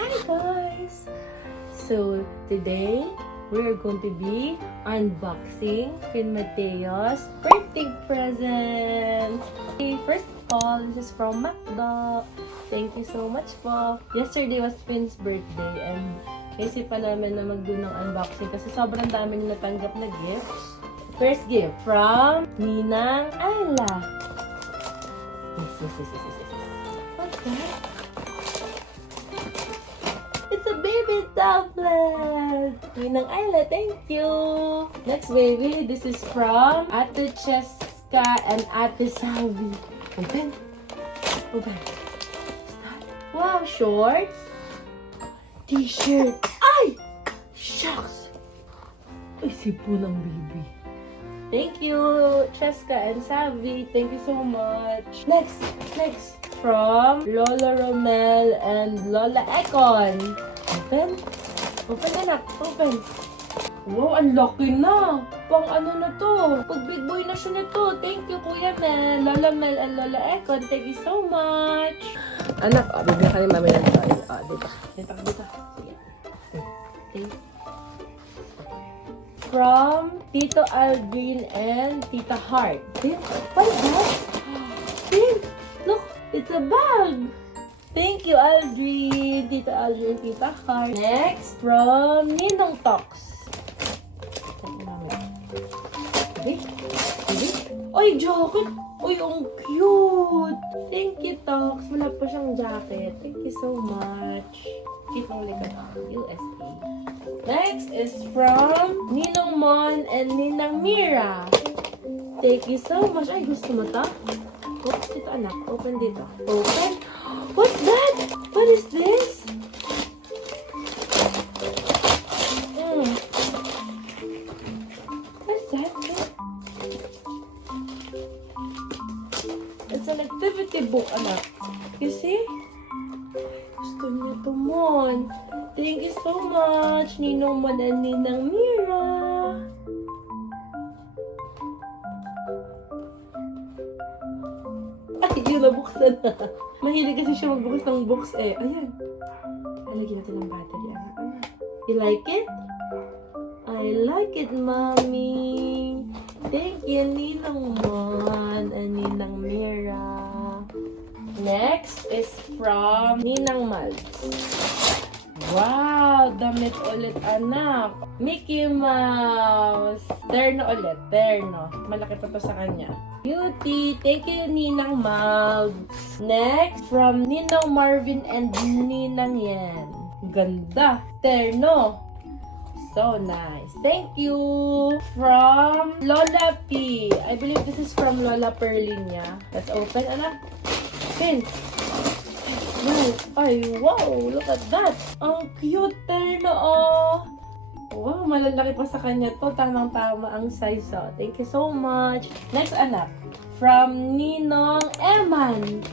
Hi guys! So today we're going to be unboxing Finn Mateo's birthday presents. Okay, first of all, this is from MacDo. Thank you so much po. Yesterday was Finn's birthday and naisip pa namin na mag-do ng unboxing kasi sobrang dami nila natanggap na gifts. First gift from Ninang Ayla. Yes. What's that? It's a baby tablet! Ninang Ayla, thank you! Next baby, this is from Ate Cheska and Ate Salvi. Open! Wow, shorts! T-shirt! Ay! Shucks! Ay, sipo ng baby. Thank you, Cheska and Salvi. Thank you so much. Next, from Lola Romel and Lola Econ. Open anak, open. Wow, ang laki na. Pang ano na to. Pag big boy na siya nito. Thank you, Kuya Mel, Lola Mel and Lola Econ. Thank you so much. Anak, bibigyan ka ni Mami ng toy. Dito. Sige. Okay. From Tito Aldrin and Tita Heart. What is that? Look, it's a bag. Thank you, Aldrin. Tito Aldrin, Tita Heart. Next, from Ninong Tox. Oy, jacket! Oy, ang cute! Thank you, Tox. Wala pa siyang jacket. Thank you so much. Cute ng likod. USA. Next is from Ninong Mon and Ninang Mira. Thank you so much. Ay, gusto mo to? Oops, dito anak. Open dito. Open. What's that? What is this? What's that? It's an activity book, anak. You see? Gusto niya to, Mon. Thank you so much, Ninong Mon and Ninang Mira. Ay, yun, nabuksan na. Mahilig kasi siya magbukas ng box eh. Ayan. Lalagyan natin ng battery, anak. You like it? I like it, Mommy. Thank you, Ninong Mon and Ninang Mira. Next is from Ninang Mads. Wow! Damit ulit, anak. Mickey Mouse. Terno ulit. Terno. Malaki pa to sa kanya. Beauty. Thank you, Ninang Mads. Next, from Ninong Marvin and Ninang Yen. Ganda. Terno. So nice. Thank you. From Lola P. I believe this is from Lola Perlinia. Let's open, anak. Pin. Wow, look at that. Ang cute terno, oh. Wow, malalaki pa sa kanya to. Tamang-tama ang size, oh. Thank you so much. Next, anak. From Ninong Eman.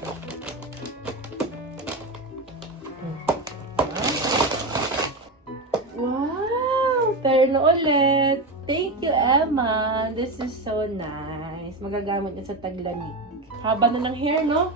Wow, terno ulit. Thank you, Eman. This is so nice. Magagamit niya sa taglamig. Haba na ng hair, no?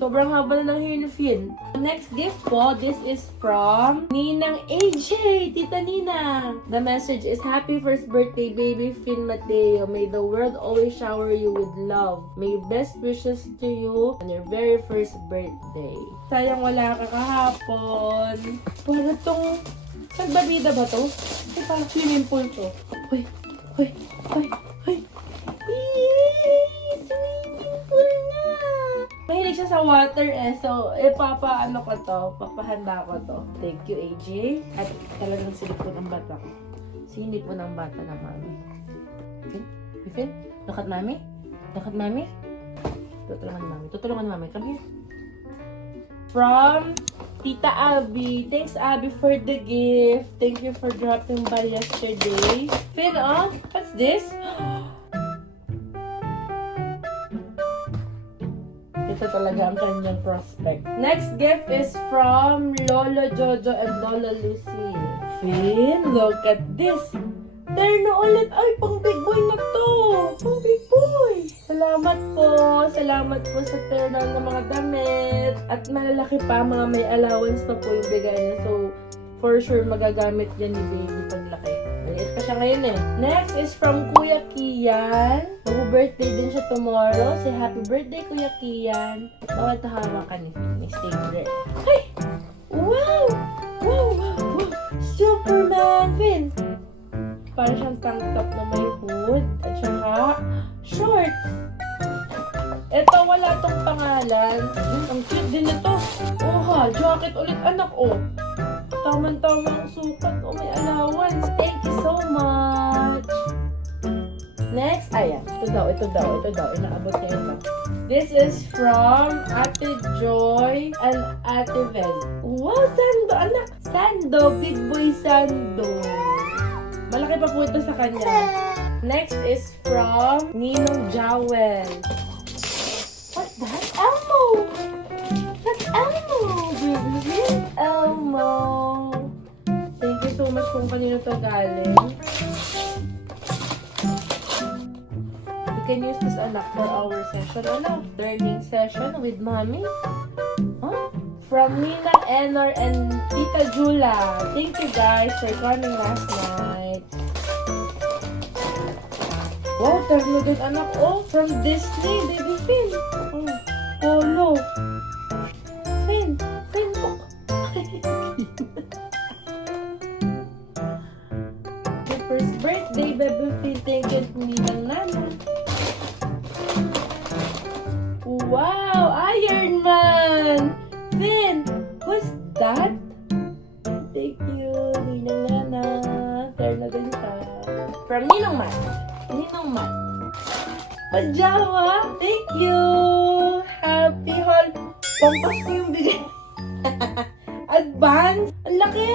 Sobrang haba na ng hair ni Finn. Next gift po, this is from Ninang AJ, Tita Nina. The message is, Happy first birthday, baby Finn Mateo. May the world always shower you with love. May best wishes to you on your very first birthday. Sayang wala ka kahapon. Para tong... Nagbabida ba to? Ay, parang swimming pool to. Hoy! Swimming pool na! Mahilig siya sa water eh. So, papaano ko to? Papahanda ko to. Thank you, AJ. At talagang silip ko ng bata ko. Sinip po ng bata ng mami. Finn? Look at mami? Tutulungan mami. Come here. From Tita Abby. Thanks, Abby, for the gift. Thank you for dropping by yesterday. Finn, what's this? Ito talaga ang kanyang prospect. Next gift is from Lolo Jojo and Lola Lucy. Finn, look at this. Terno ulit. Ay, pang big boy na to. Pang big boy. Salamat po. Salamat po sa turn-on ng mga damit. At malalaki pa, mga may allowance pa po yung bigay niya. So, for sure, magagamit yan ni baby paglaki. Maliit pa siya ngayon eh. Next is from Kuya Kian. Mag-birthday din siya tomorrow. Say happy birthday, Kuya Kian. Bawal tahawa ka ni Miss Tigre. Ay! Wow! Wow! Wow! Wow! Superman! Finn! Para siyang tank top na may hood. At saka, shorts! Ito, wala tong pangalan. Ang cute din ito. Oha, jacket ulit anak, oh. Tamang-tamang sukat. Oh, may allowance. Thank you so much. Next, ayan. Ito daw. Inaabot niya ito. This is from Ate Joy and Ate Vel. Wow, Sando, anak. Sando, big boy Sando. Malaki pa po ito sa kanya. Next is from Ninong Jawel. What's that? Elmo! That's Elmo, baby. Elmo. Thank you so much kung kanino to galing. You can use this anak for our session. Learning session with mommy. Huh? From Nina Enor and Tita Jula. Thank you guys for coming last night. Wow, terno din anak. Oh, from Disney, baby Finn. Oh, Polo. Finn, look. Your first birthday, baby Finn. Thank you to Ninang Nana. Wow, Iron Man. Finn, who's that? Thank you, Ninang Nana. Terno din siya. From Ninong Mat. Pajama! Thank you! Happy haul! Pampas ko yung bigay. Advance! Ang laki!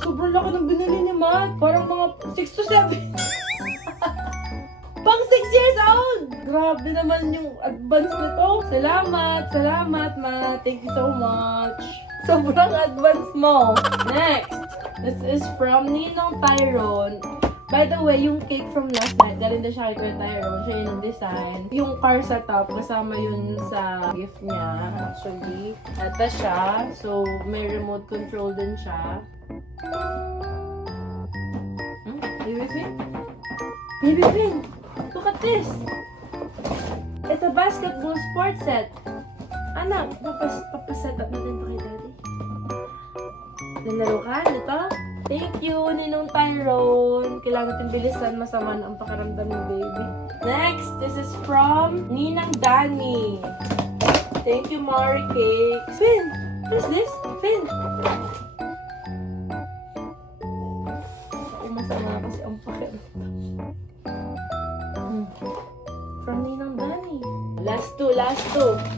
Sobrang laki ng binili ni Matt. Parang mga 6 to 7. Pang 6 years old! Grabe naman yung advance nito. Salamat, Matt. Thank you so much. Sobrang advance mo. Next! This is from Ninong Tyrone. By the way, yung cake from last night, galing na siya kay Kuya Tyrone. Siya yung design. Yung car sa top, kasama yun sa gift niya, actually. Ito siya. So, may remote control din siya. Baby Finn? Baby Finn! Look at this! It's a basketball sports set. Anak, papaset up natin pa kay Daddy. Nalaro ka? Ito? Thank you, Ninong Tyrone. Kailangan natin bilisan, masama na ang pakiramdam ng baby. Next, this is from Ninang Dani. Thank you, Mari Cake. Finn, what is this? Finn. Masama kasi ang pakiramdam. From Ninang Dani. Last two.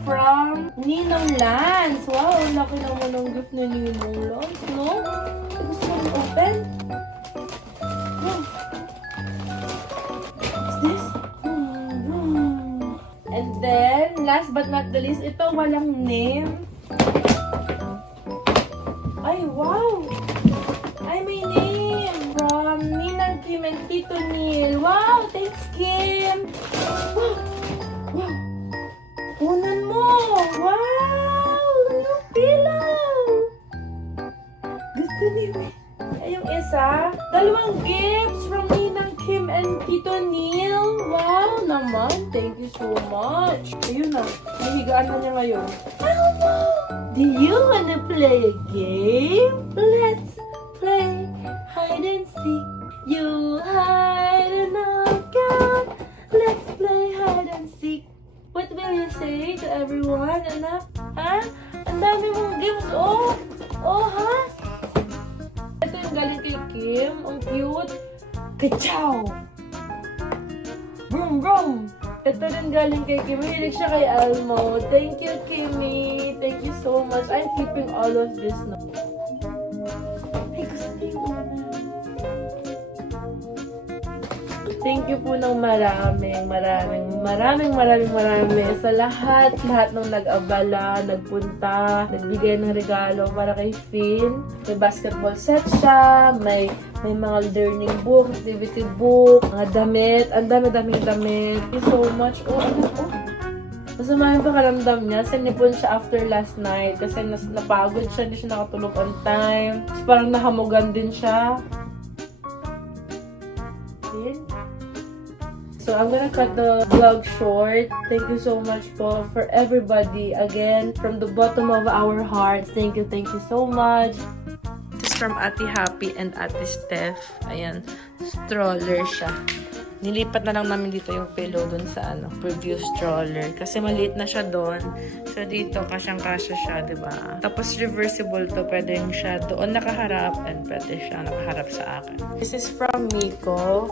From Ninong Lance. Wow, laki naman ang gift ni Ninong Lance, no? Gusto mo open? What's this? And then, last but not the least, ito walang name. Ay, wow! Ay, may name! From Ninang Kim and Tito Neil. Wow! Thanks, Kim! Wow! Wow! Punan mo! Wow! Yung pillow! Gusto ni Will. Ay, yung isa. 2 gifts from Ninang Kim and Tito Neil. Wow naman. Thank you so much. Ayun na. Nahigaan na niya ngayon. Elmo! Do you wanna play a game? Let's play hide and seek. You hide and I'll count. Let's play hide and seek. What will you say to everyone, anak? Ha? Ang dami mong gifts, oh! Oh, ha? Ito yung galing kay Kim. Ang cute. Kachow! Vroom, vroom! Ito rin galing kay Kim. Hilig siya kay Elmo. Thank you, Kimmy. Thank you so much. I'm keeping all of this now. Ay, gusto niyo una. Thank you po ng maraming Maraming sa lahat ng nag-abala, nagpunta, nagbigay ng regalo para kay Finn. May basketball set siya, may mga learning book, activity book, mga damit, ang dami-daming damit. Thank you so much. Masama yung pakaramdam niya. Sinipon siya after last night kasi napagod siya, hindi siya nakatulog on time. Tapos parang nahamugan din siya. So, I'm gonna cut the vlog short. Thank you so much po for everybody. Again, from the bottom of our hearts, thank you so much. This is from Ate Happy and Ate Steph. Ayan, stroller siya. Nilipat na lang namin dito yung pillow dun sa preview stroller. Kasi maliit na siya doon. So, dito, kasyang-kasya siya, diba? Tapos, reversible to. Pwede yung siya doon nakaharap and pwede siya nakaharap sa akin. This is from Miko.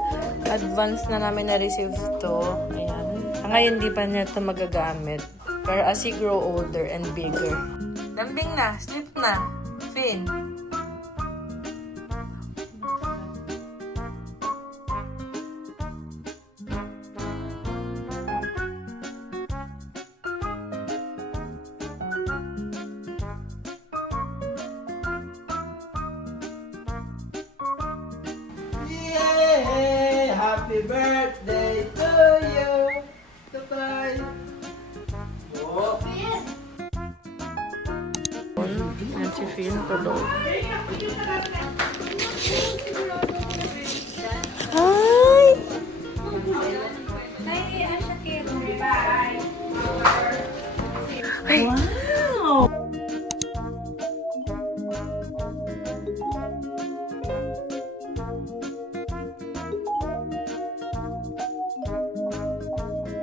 Advance na namin na-receive to. Ayan. Ngayon, di pa niya ito magagamit. Pero as he grow older and bigger. Lambing na. Sleep na. Finn. Happy birthday to you. Goodbye. Oh. Ayan si Finn, tulog. Hi! Ay! Wow!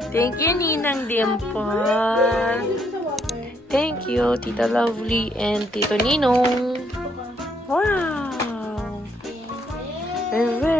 Thank you, Ninang Dimple. Thank you, Tita Lovely and Tito Ninong. Wow! Very